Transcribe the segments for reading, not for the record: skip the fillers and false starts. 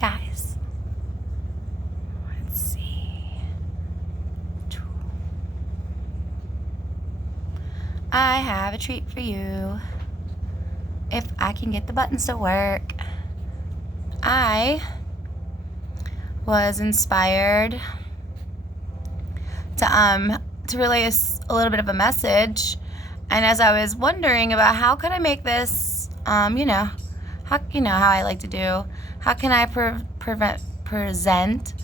guys. Let's see. I have a treat for you. If I can get the buttons to work. I was inspired to relay a little bit of a message, and as I was wondering about how could I make this how I like to do, how can I present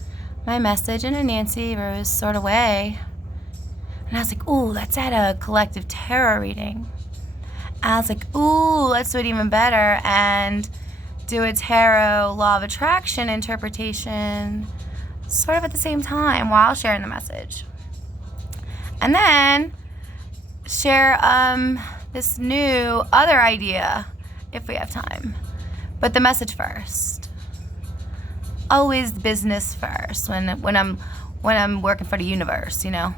my message in a Nancy Rose sort of way, and I was like, ooh, let's add a collective tarot reading. I was like, ooh, let's do it even better and do a tarot law of attraction interpretation sort of at the same time while sharing the message. And then share this new other idea if we have time. But the message first. Always business first when I'm working for the universe, you know?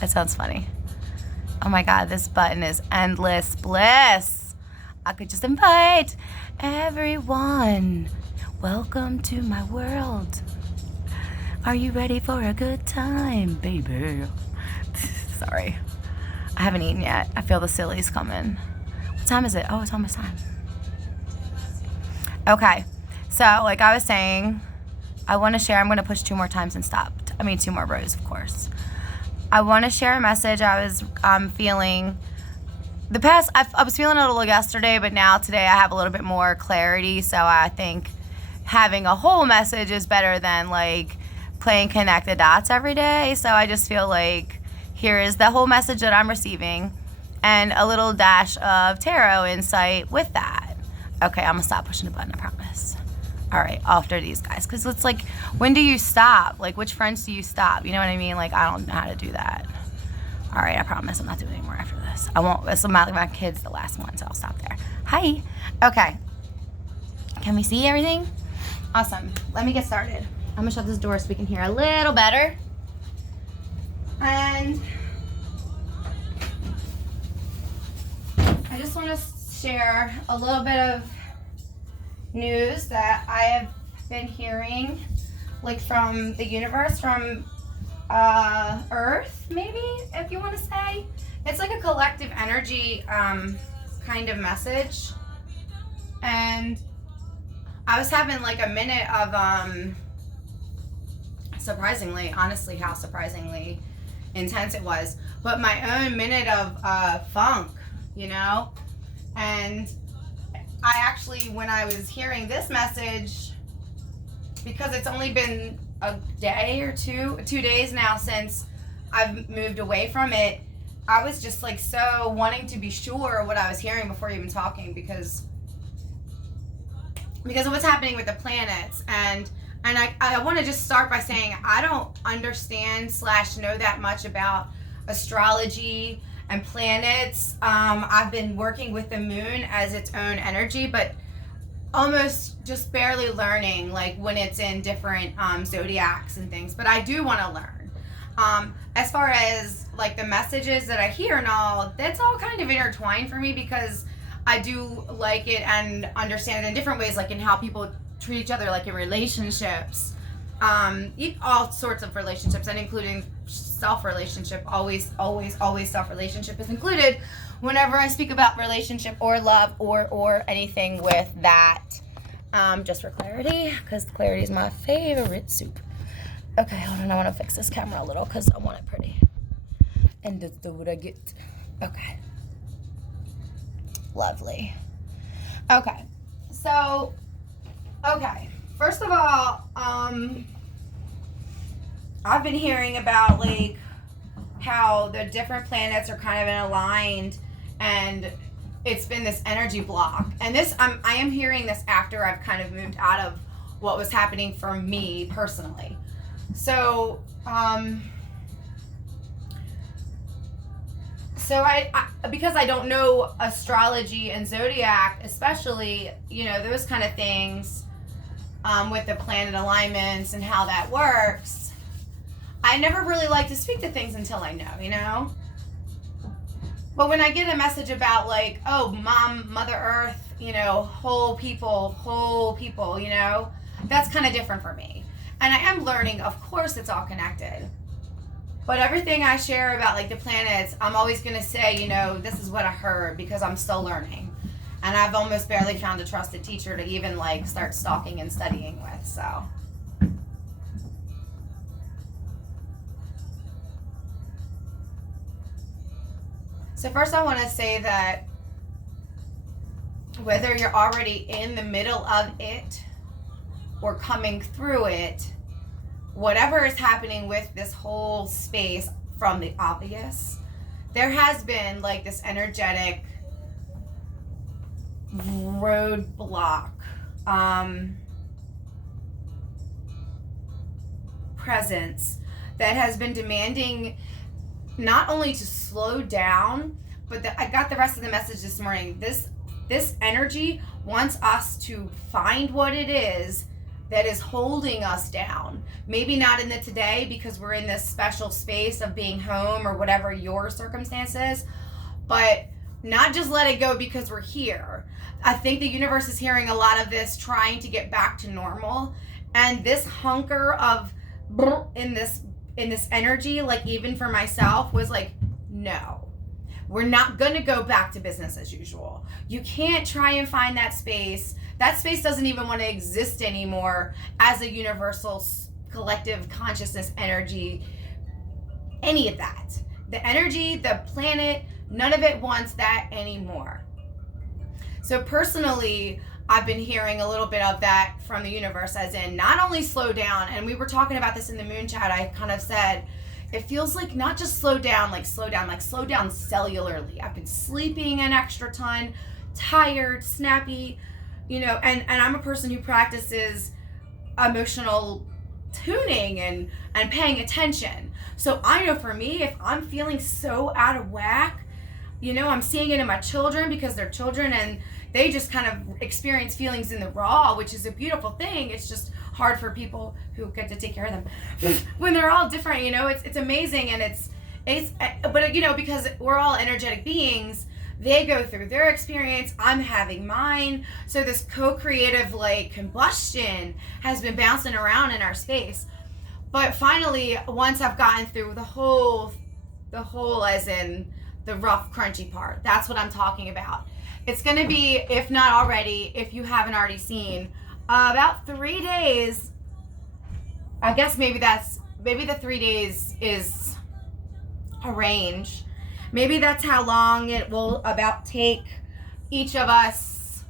That sounds funny. Oh my God, this button is endless bliss. I could just invite everyone. Welcome to my world. Are you ready for a good time, baby? Sorry. I haven't eaten yet. I feel the sillies coming. What time is it? Oh, it's almost time. Okay. So, like I was saying, I want to share. I'm going to push 2 more times and stop. 2 more rows, of course. I want to share a message I was feeling. I was feeling it a little yesterday, but now today I have a little bit more clarity. So I think having a whole message is better than like playing connect the dots every day. So I just feel like here is the whole message that I'm receiving and a little dash of tarot insight with that. Okay, I'm gonna stop pushing the button, I promise. All right, after these guys, because it's like, when do you stop? Like, which friends do you stop? You know what I mean? Like, I don't know how to do that. All right, I promise I'm not doing any more after this. I won't. It's my kid's the last one, so I'll stop there. Hi. Okay. Can we see everything? Awesome. Let me get started. I'm gonna shut this door so we can hear a little better. And I just want to share a little bit of news that I have been hearing, like from the universe, from Earth, maybe, if you want to say. It's like a collective energy kind of message. And I was having like a minute of surprisingly, honestly, how surprisingly intense it was, but my own minute of funk, you know? And I actually, when I was hearing this message, because it's only been a day or 2 days now since I've moved away from it, I was just like so wanting to be sure what I was hearing before even talking, because of what's happening with the planets. And I want to just start by saying I don't understand / know that much about astrology and planets. I've been working with the moon as its own energy, but almost just barely learning, like when it's in different zodiacs and things. But I do want to learn. As far as like the messages that I hear and all, that's all kind of intertwined for me, because I do like it and understand it in different ways, like in how people treat each other, like in relationships, all sorts of relationships, and including self-relationship. Always self-relationship is included whenever I speak about relationship or love or anything with that. Just for clarity, because clarity is my favorite soup. Okay, hold on, I want to fix this camera a little because I want it pretty. And that's what I get. Okay. Lovely. Okay. So, first of all, I've been hearing about like how the different planets are kind of aligned, and it's been this energy block. And this, I am hearing this after I've kind of moved out of what was happening for me personally. So, I because I don't know astrology and zodiac, especially, you know, those kind of things, with the planet alignments and how that works, I never really like to speak to things until I know, you know? But when I get a message about like, oh, Mother Earth whole people, that's kind of different for me. And I am learning, of course it's all connected. But everything I share about like the planets, I'm always going to say, this is what I heard because I'm still learning. And I've almost barely found a trusted teacher to even like start stalking and studying with, so. So first I want to say that whether you're already in the middle of it or coming through it, whatever is happening with this whole space from the obvious, there has been like this energetic roadblock, presence that has been demanding not only to slow down, but I got the rest of the message this morning. This energy wants us to find what it is that is holding us down. Maybe not in the today because we're in this special space of being home or whatever your circumstance is, but not just let it go because we're here. I think the universe is hearing a lot of this, trying to get back to normal, and this hunker of in this energy, like even for myself, was like, no, we're not gonna go back to business as usual. You can't try and find that space. That space doesn't even want to exist anymore as a universal collective consciousness energy, any of that. The energy, the planet, none of it wants that anymore. So personally, I've been hearing a little bit of that from the universe, as in not only slow down, and we were talking about this in the moon chat, I kind of said, it feels like not just slow down cellularly. I've been sleeping an extra ton, tired, snappy, and I'm a person who practices emotional tuning and paying attention. So I know for me, if I'm feeling so out of whack, I'm seeing it in my children because they're children and they just kind of experience feelings in the raw, which is a beautiful thing. It's just hard for people who get to take care of them when they're all different. It's amazing, and it's but because we're all energetic beings, they go through their experience, I'm having mine. So this co-creative like combustion has been bouncing around in our space. But finally, once I've gotten through the whole as in the rough, crunchy part, that's what I'm talking about. It's going to be, if not already, if you haven't already seen, about 3 days. I guess maybe the 3 days is a range. Maybe that's how long it will about take each of us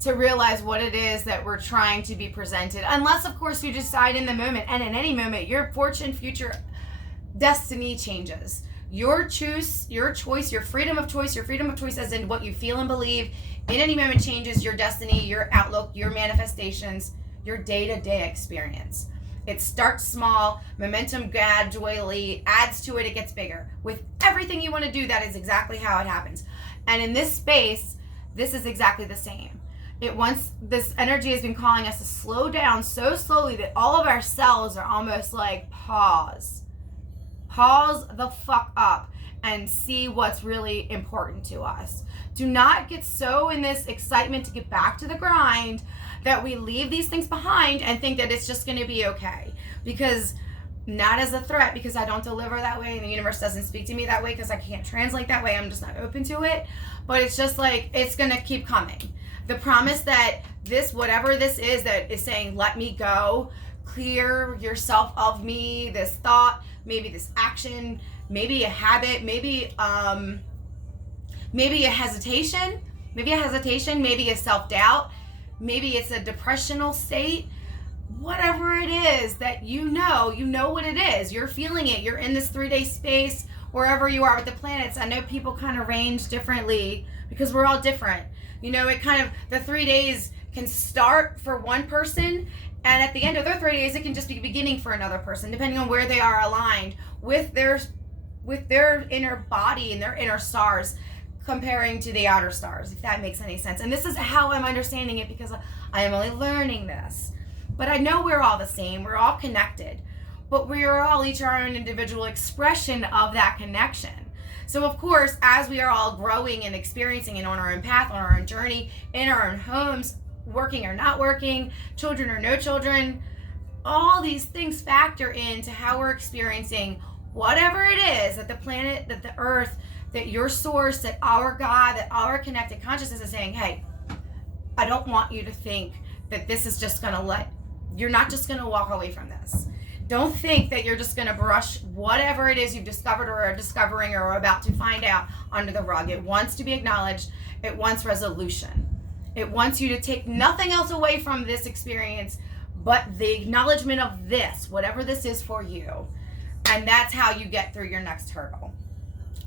to realize what it is that we're trying to be presented. Unless, of course, you decide in the moment, and in any moment, your fortune, future, destiny changes. Your choice, your freedom of choice as in what you feel and believe, in any moment changes your destiny, your outlook, your manifestations, your day-to-day experience. It starts small, momentum gradually adds to it, it gets bigger. With everything you want to do, that is exactly how it happens. And in this space, this is exactly the same. This energy has been calling us to slow down so slowly that all of our cells are almost like pause the fuck up and see what's really important to us. Do not get so in this excitement to get back to the grind that we leave these things behind and think that it's just going to be okay. Because not as a threat, because I don't deliver that way and the universe doesn't speak to me that way because I can't translate that way. I'm just not open to it. But it's just like, it's going to keep coming. The promise that whatever this is that is saying, let me go, clear yourself of me, this thought, maybe this action, maybe a habit, maybe a hesitation, maybe a self-doubt, maybe it's a depressional state, whatever it is that you know what it is, you're feeling it, you're in this 3-day space, wherever you are with the planets. I know people kind of range differently because we're all different. The 3 days can start for one person, and at the end of their 3 days, it can just be beginning for another person, depending on where they are aligned with their inner body and their inner stars, comparing to the outer stars, if that makes any sense. And this is how I'm understanding it because I am only learning this. But I know we're all the same. We're all connected. But we are all each our own individual expression of that connection. So of course, as we are all growing and experiencing and on our own path, on our own journey, in our own homes, working or not working, children or no children, all these things factor into how we're experiencing whatever it is that the planet, that the earth, that your source, that our God, that our connected consciousness is saying, hey, I don't want you to think that this is just gonna you're not just gonna walk away from this. Don't think that you're just gonna brush whatever it is you've discovered or are discovering or are about to find out under the rug. It wants to be acknowledged. It wants resolution. It wants you to take nothing else away from this experience but the acknowledgement of this, whatever this is for you. And that's how you get through your next hurdle.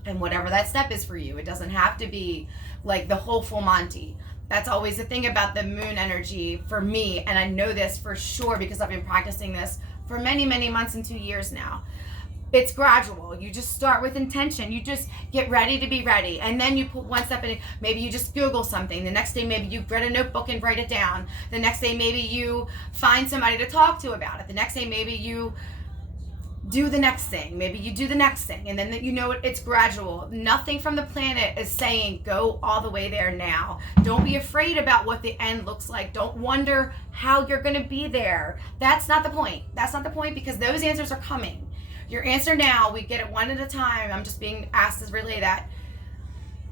And whatever that step is for you, it doesn't have to be like the whole full Monty. That's always the thing about the moon energy for me. And I know this for sure because I've been practicing this for many, many months and 2 years now. It's gradual. You just start with intention. You just get ready to be ready. And then you put one step in. Maybe you just Google something. The next day, maybe you get a notebook and write it down. The next day, maybe you find somebody to talk to about it. The next day, maybe you do the next thing. Maybe you do the next thing. And then you know it's gradual. Nothing from the planet is saying go all the way there now. Don't be afraid about what the end looks like. Don't wonder how you're going to be there. That's not the point. That's not the point because those answers are coming. Your answer now, we get it one at a time. I'm just being asked to relay that.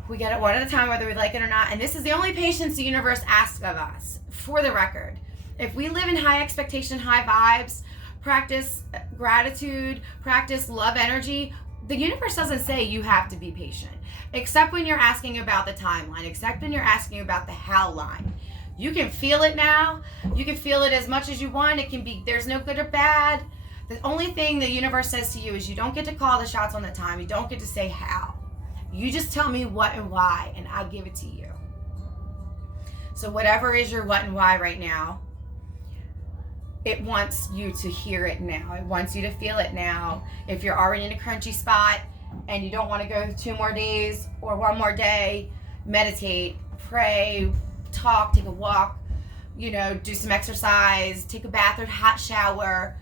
We get it one at a time, whether we like it or not. And this is the only patience the universe asks of us, for the record. If we live in high expectation, high vibes, practice gratitude, practice love energy, the universe doesn't say you have to be patient. Except when you're asking about the timeline, except when you're asking about the how line. You can feel it now. You can feel it as much as you want. It can be, there's no good or bad. The only thing the universe says to you is you don't get to call the shots on the time. You don't get to say how. You just tell me what and why, and I give it to you. So whatever is your what and why right now, it wants you to hear it now. It wants you to feel it now. If you're already in a crunchy spot and you don't want to go 2 more days or 1 more day, meditate, pray, talk, take a walk, do some exercise, take a bath or hot shower.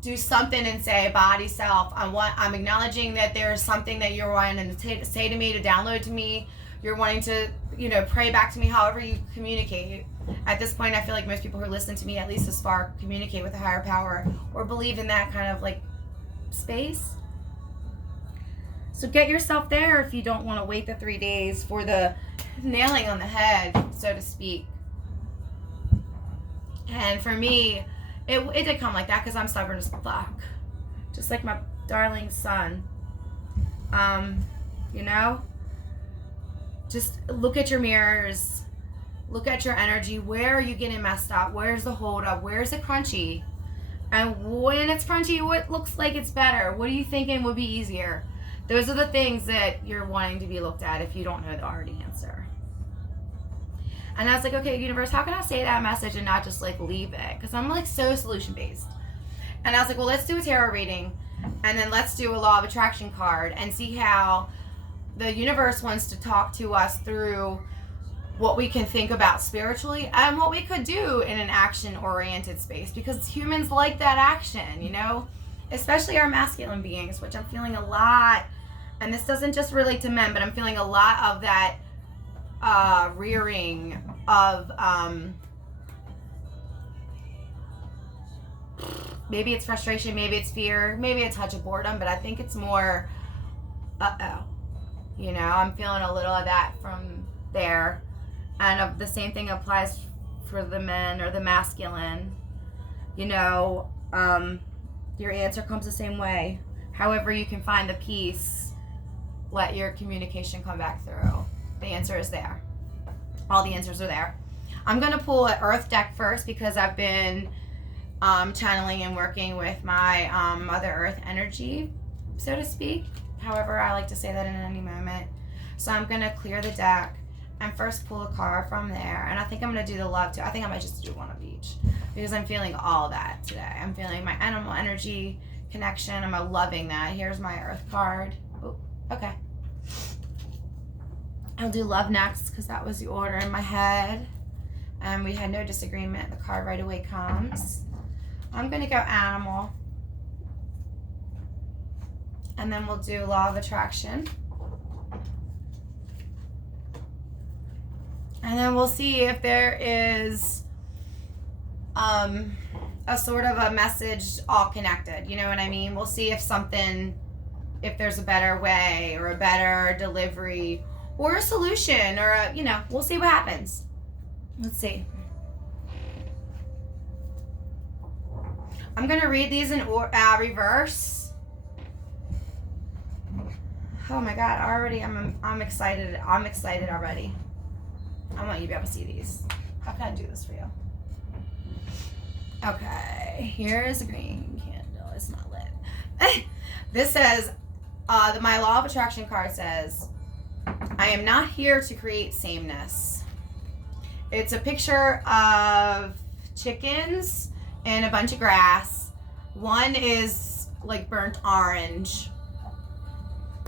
Do something and say, body, self, I'm acknowledging that there's something that you're wanting to say to me, to download to me. You're wanting to, pray back to me, however you communicate. At this point, I feel like most people who listen to me, at least this far, communicate with a higher power or believe in that kind of like space. So get yourself there if you don't want to wait the 3 days for the nailing on the head, so to speak. And for me, it did come like that because I'm stubborn as fuck. Just like my darling son. Just look at your mirrors. Look at your energy. Where are you getting messed up? Where's the hold up? Where's the crunchy? And when it's crunchy, what looks like it's better? What are you thinking would be easier? Those are the things that you're wanting to be looked at if you don't know the already answer. And I was like, okay, universe, how can I say that message and not just like leave it? Because I'm like so solution based. And I was like, well, let's do a tarot reading. And then let's do a law of attraction card and see how the universe wants to talk to us through what we can think about spiritually and what we could do in an action oriented space. Because humans like that action, especially our masculine beings, which I'm feeling a lot. And this doesn't just relate to men, but I'm feeling a lot of that rearing of maybe it's frustration, maybe it's fear, maybe a touch of boredom, but I think it's more I'm feeling a little of that from there. And the same thing applies for the men or the masculine. Your answer comes the same way. However you can find the peace, let your communication come back through. The answer is there. All the answers are there. I'm going to pull an earth deck first because I've been channeling and working with my Mother Earth energy, so to speak. However, I like to say that in any moment. So I'm going to clear the deck and first pull a card from there. And I think I'm going to do the love too. I think I might just do one of each because I'm feeling all that today. I'm feeling my animal energy connection. I'm loving that. Here's my earth card. Oh, okay. I'll do love next because that was the order in my head. And we had no disagreement. The card right away comes. I'm going to go animal. And then we'll do law of attraction. And then we'll see if there is a sort of a message all connected. You know what I mean? We'll see if there's a better way or a better delivery or a solution or we'll see what happens. Let's see. I'm going to read these in reverse. Oh my God, I'm excited. I'm excited already. I want you to be able to see these. How can I do this for you? Okay, here's a green candle. It's not lit. This says, my Law of Attraction card says, I am not here to create sameness. It's a picture of chickens and a bunch of grass. One is like burnt orange.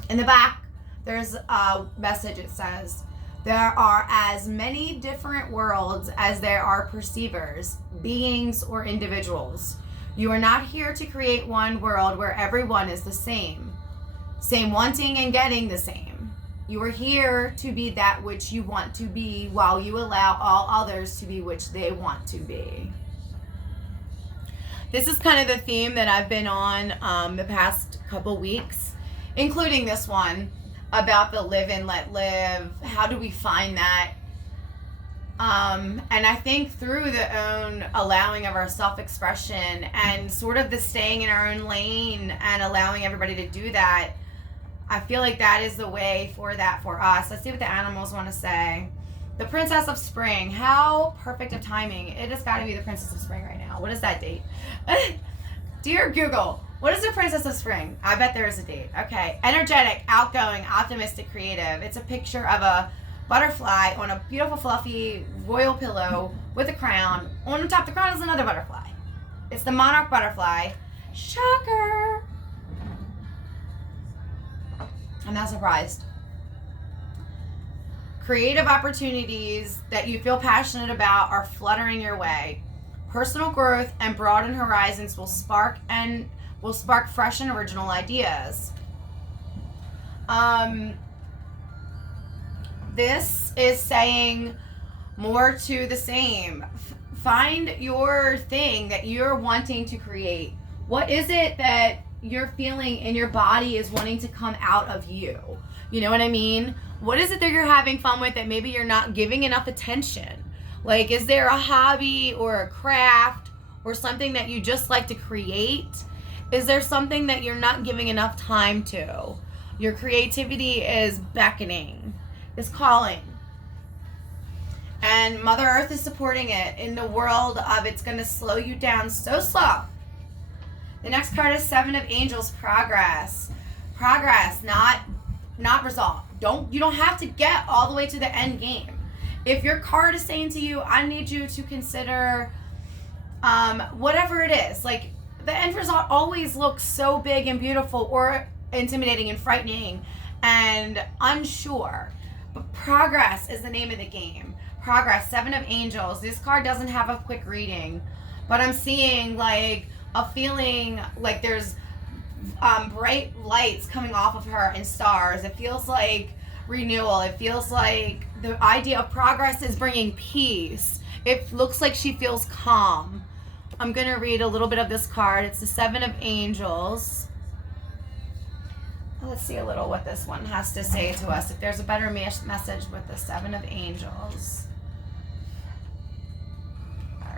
In the back, there's a message. It says, there are as many different worlds as there are perceivers, beings, or individuals. You are not here to create one world where everyone is the same wanting and getting the same. You are here to be that which you want to be while you allow all others to be which they want to be. This is kind of the theme that I've been on the past couple weeks, including this one about the live and let live. How do we find that? And I think through the own allowing of our self-expression and sort of the staying in our own lane and allowing everybody to do that, I feel like that is the way for us. Let's see what the animals want to say. The Princess of Spring. How perfect of timing. It has got to be the Princess of Spring right now. What is that date? Dear Google, what is the Princess of Spring? I bet there is a date. Okay. Energetic, outgoing, optimistic, creative. It's a picture of a butterfly on a beautiful, fluffy, royal pillow with a crown. On top of the crown is another butterfly. It's the monarch butterfly. Shocker. I'm not surprised. Creative opportunities that you feel passionate about are fluttering your way. Personal growth and broadened horizons will spark fresh and original ideas. This is saying more to the same. Find your thing that you're wanting to create. What is it that you're feeling in your body is wanting to come out of you? You know what I mean? What is it that you're having fun with that maybe you're not giving enough attention? Like, is there a hobby or a craft or something that you just like to create? Is there something that you're not giving enough time to? Your creativity is beckoning, is calling. And Mother Earth is supporting it in the world of it's going to slow you down so slow. The next card is Seven of Angels, progress. Progress, not result. You don't have to get all the way to the end game. If your card is saying to you, I need you to consider whatever it is, like the end result always looks so big and beautiful or intimidating and frightening and unsure. But progress is the name of the game. Progress, Seven of Angels. This card doesn't have a quick reading, but I'm seeing like a feeling like there's bright lights coming off of her and stars. It feels like renewal. It feels like the idea of progress is bringing peace. It looks like she feels calm. I'm going to read a little bit of this card. It's the Seven of Angels. Let's see a little what this one has to say to us. If there's a better message with the Seven of Angels. All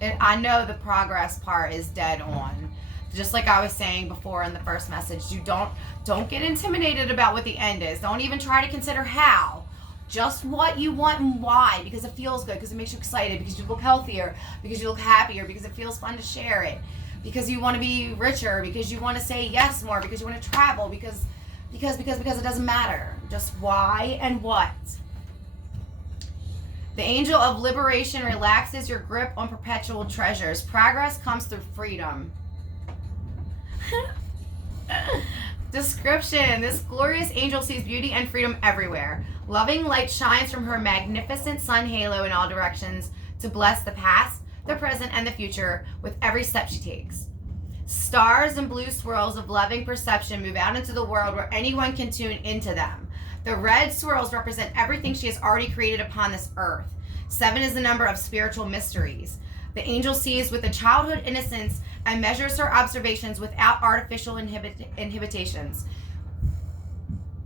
right. I know the progress part is dead on. Just like I was saying before in the first message, you don't get intimidated about what the end is. Don't even try to consider how. Just what you want and why, because it feels good, because it makes you excited, because you look healthier, because you look happier, because it feels fun to share it, because you want to be richer, because you want to say yes more, because you want to travel, because it doesn't matter. Just why and what. The angel of liberation relaxes your grip on perpetual treasures. Progress comes through freedom. Description. This glorious angel sees beauty and freedom everywhere. Loving light shines from her magnificent sun halo in all directions to bless the past, the present, and the future with every step she takes. Stars and blue swirls of loving perception move out into the world where anyone can tune into them. The red swirls represent everything she has already created upon this earth. 7 is the number of spiritual mysteries. The angel sees with a childhood innocence and measures her observations without artificial inhibitions.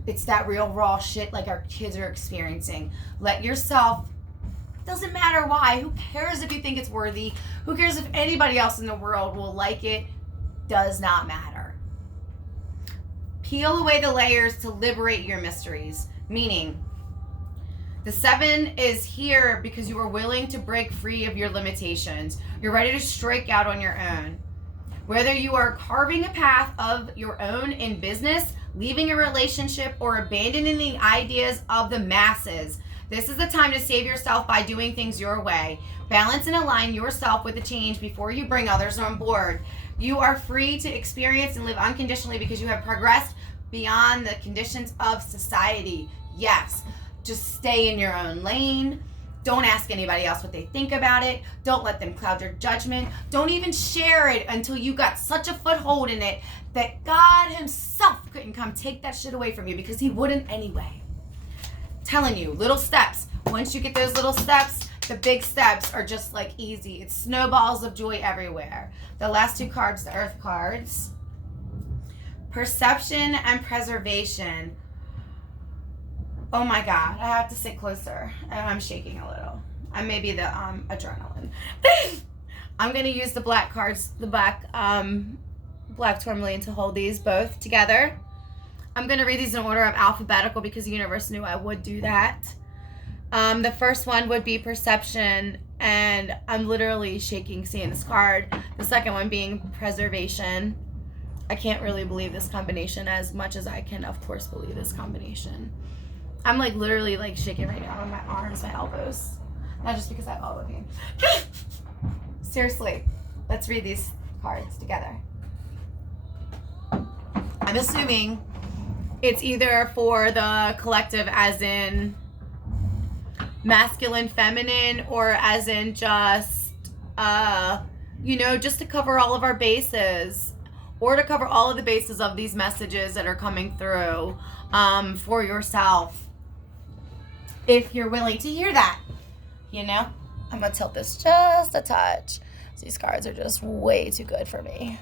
It's that real raw shit like our kids are experiencing. Let yourself, doesn't matter why, who cares if you think it's worthy, who cares if anybody else in the world will like it, does not matter. Peel away the layers to liberate your mysteries, meaning the 7 is here because you are willing to break free of your limitations. You're ready to strike out on your own. Whether you are carving a path of your own in business, leaving a relationship, or abandoning the ideas of the masses, this is the time to save yourself by doing things your way. Balance and align yourself with the change before you bring others on board. You are free to experience and live unconditionally because you have progressed beyond the conditions of society. Yes, just stay in your own lane. Don't ask anybody else what they think about it. Don't let them cloud your judgment. Don't even share it until you got such a foothold in it that God himself couldn't come take that shit away from you, because he wouldn't anyway. Telling you, little steps. Once you get those little steps, the big steps are just like easy. It's snowballs of joy everywhere. The last 2 cards, the earth cards. Perception and preservation. Oh my God, I have to sit closer. I'm shaking a little. I may be the adrenaline. I'm gonna use the black cards, the black tourmaline, to hold these both together. I'm gonna read these in order of alphabetical because the universe knew I would do that. The first one would be perception, and I'm literally shaking seeing this card. The second one being preservation. I can't really believe this combination as much as I can, of course, believe this combination. I'm like literally like shaking right now on my arms, my elbows. Not just because I have elbow pain. Seriously, let's read these cards together. I'm assuming it's either for the collective as in masculine, feminine, or as in just, just to cover all of our bases, or to cover all of the bases of these messages that are coming through for yourself. If you're willing to hear that, I'm going to tilt this just a touch. These cards are just way too good for me.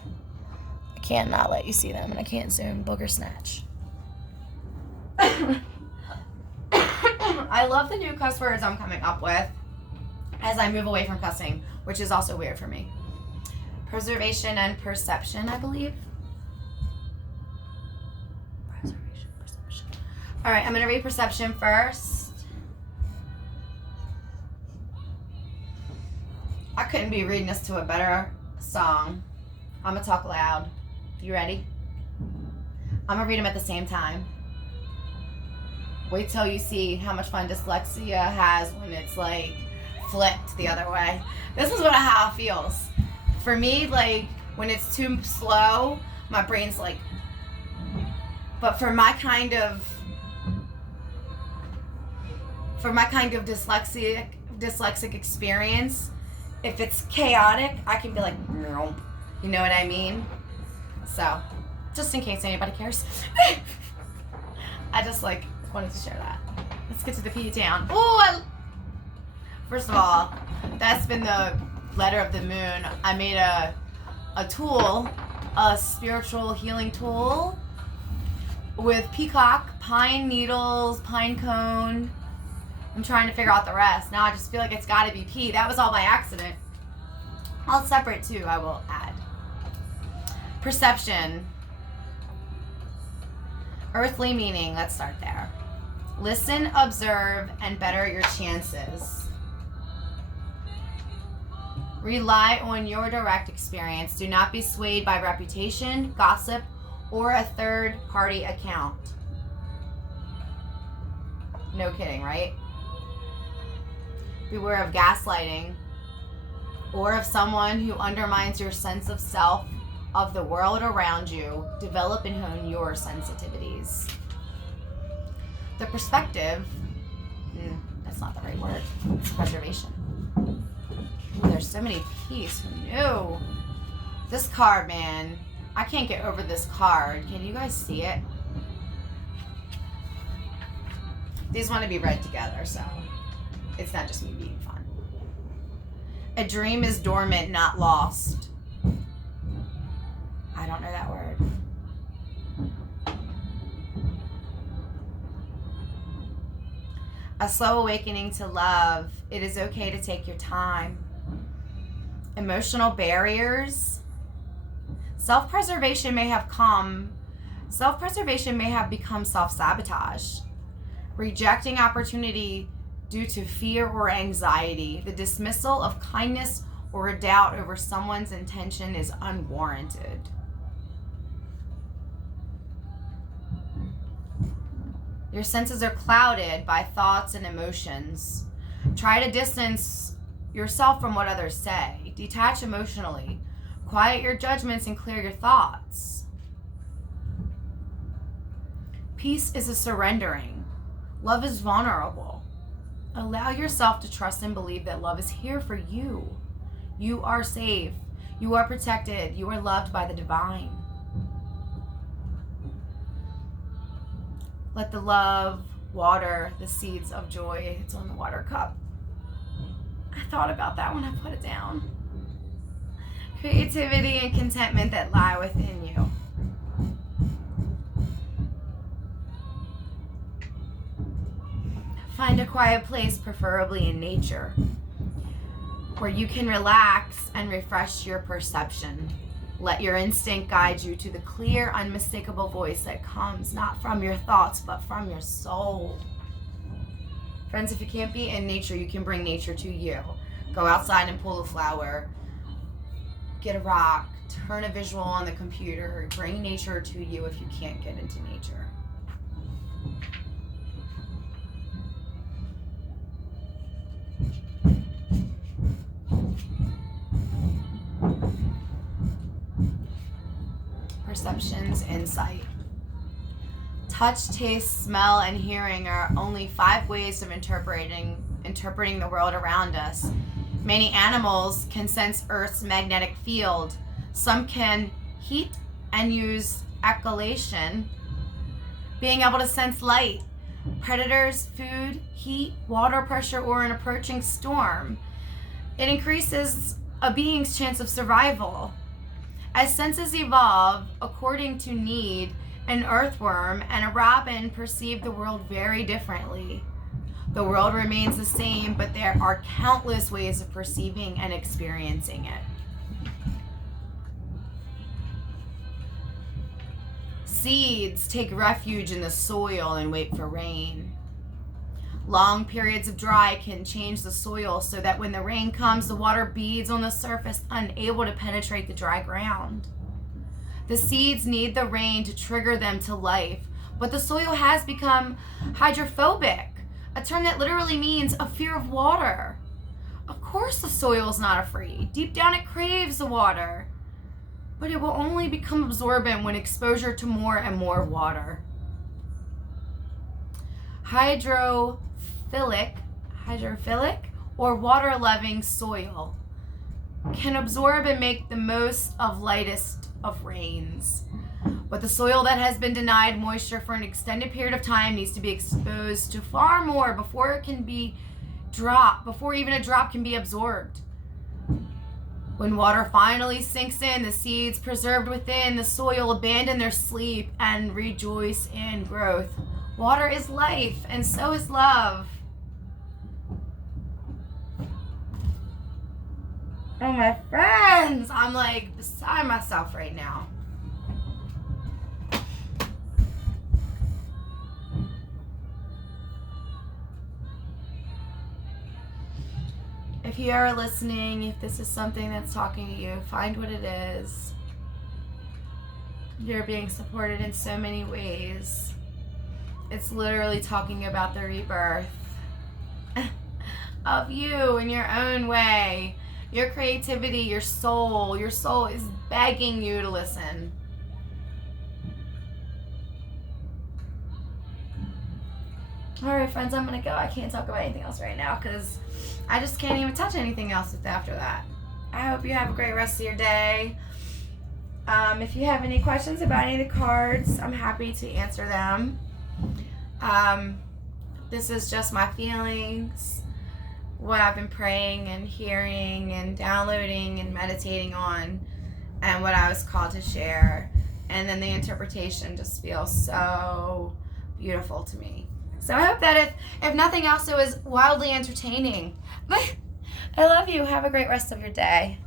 I can't not let you see them, and I can't zoom booger snatch. I love the new cuss words I'm coming up with as I move away from cussing, which is also weird for me. Preservation and perception, I believe. Perception. All right, I'm going to read perception first. I couldn't be reading this to a better song. I'm going to talk loud. You ready? I'm going to read them at the same time. Wait till you see how much fun dyslexia has when it's like flipped the other way. This is how it feels. For me, like when it's too slow, my brain's like, but for my kind of dyslexic experience, if it's chaotic, I can be like, nope. You know what I mean? So, just in case anybody cares. I just wanted to share that. Let's get to the P town. First of all, that's been the letter of the moon. I made a tool, a spiritual healing tool with peacock, pine needles, pine cone. I'm trying to figure out the rest. Now I just feel like it's got to be P. That was all by accident. All separate too, I will add. Perception. Earthly meaning, let's start there. Listen, observe, and better your chances. Rely on your direct experience. Do not be swayed by reputation, gossip, or a third-party account. No kidding, right? Beware of gaslighting or of someone who undermines your sense of self, of the world around you. Develop and hone your sensitivities. The perspective, that's not the right word. It's preservation. Ooh, there's so many P's. Who knew? This card, man. I can't get over this card. Can you guys see it? These want to be read together, so it's not just me being fun. A dream is dormant, not lost. I don't know that word. A slow awakening to love. It is okay to take your time. Emotional barriers. Self-preservation may have become self-sabotage. Rejecting opportunity due to fear or anxiety. The dismissal of kindness or a doubt over someone's intention is unwarranted. Your senses are clouded by thoughts and emotions. Try to distance yourself from what others say. Detach emotionally. Quiet your judgments and clear your thoughts. Peace is a surrendering. Love is vulnerable. Allow yourself to trust and believe that love is here for you. You are safe. You are protected. You are loved by the divine. Let the love water the seeds of joy. It's on the water cup. I thought about that when I put it down. Creativity and contentment that lie within you. Find a quiet place, preferably in nature, where you can relax and refresh your perception. Let your instinct guide you to the clear, unmistakable voice that comes not from your thoughts, but from your soul. Friends, if you can't be in nature, you can bring nature to you. Go outside and pull a flower. Get a rock. Turn a visual on the computer. Bring nature to you if you can't get into nature. Perceptions, insight. Touch, taste, smell, and hearing are only 5 ways of interpreting the world around us. Many animals can sense Earth's magnetic field. Some can heat and use echolation, being able to sense light, predators, food, heat, water pressure, or an approaching storm. It increases a being's chance of survival. As senses evolve according to need, an earthworm and a robin perceive the world very differently. The world remains the same, but there are countless ways of perceiving and experiencing it. Seeds take refuge in the soil and wait for rain. Long periods of dry can change the soil so that when the rain comes, the water beads on the surface, unable to penetrate the dry ground. The seeds need the rain to trigger them to life, but the soil has become hydrophobic, a term that literally means a fear of water. Of course the soil is not afraid. Deep down it craves the water, but it will only become absorbent when exposure to more and more water. Hydrophilic or water-loving soil can absorb and make the most of lightest of rains. But the soil that has been denied moisture for an extended period of time needs to be exposed to far more before even a drop can be absorbed. When water finally sinks in, the seeds preserved within the soil abandon their sleep and rejoice in growth. Water is life, and so is love. Oh, my friends, I'm like beside myself right now. If you are listening, if this is something that's talking to you, find what it is. You're being supported in so many ways. It's literally talking about the rebirth of you in your own way. Your creativity, your soul is begging you to listen. All right, friends, I'm going to go. I can't talk about anything else right now because I just can't even touch anything else after that. I hope you have a great rest of your day. If you have any questions about any of the cards, I'm happy to answer them. This is just my feelings, what I've been praying and hearing and downloading and meditating on, and what I was called to share. And then the interpretation just feels so beautiful to me. So I hope that if nothing else, it was wildly entertaining. I love you. Have a great rest of your day.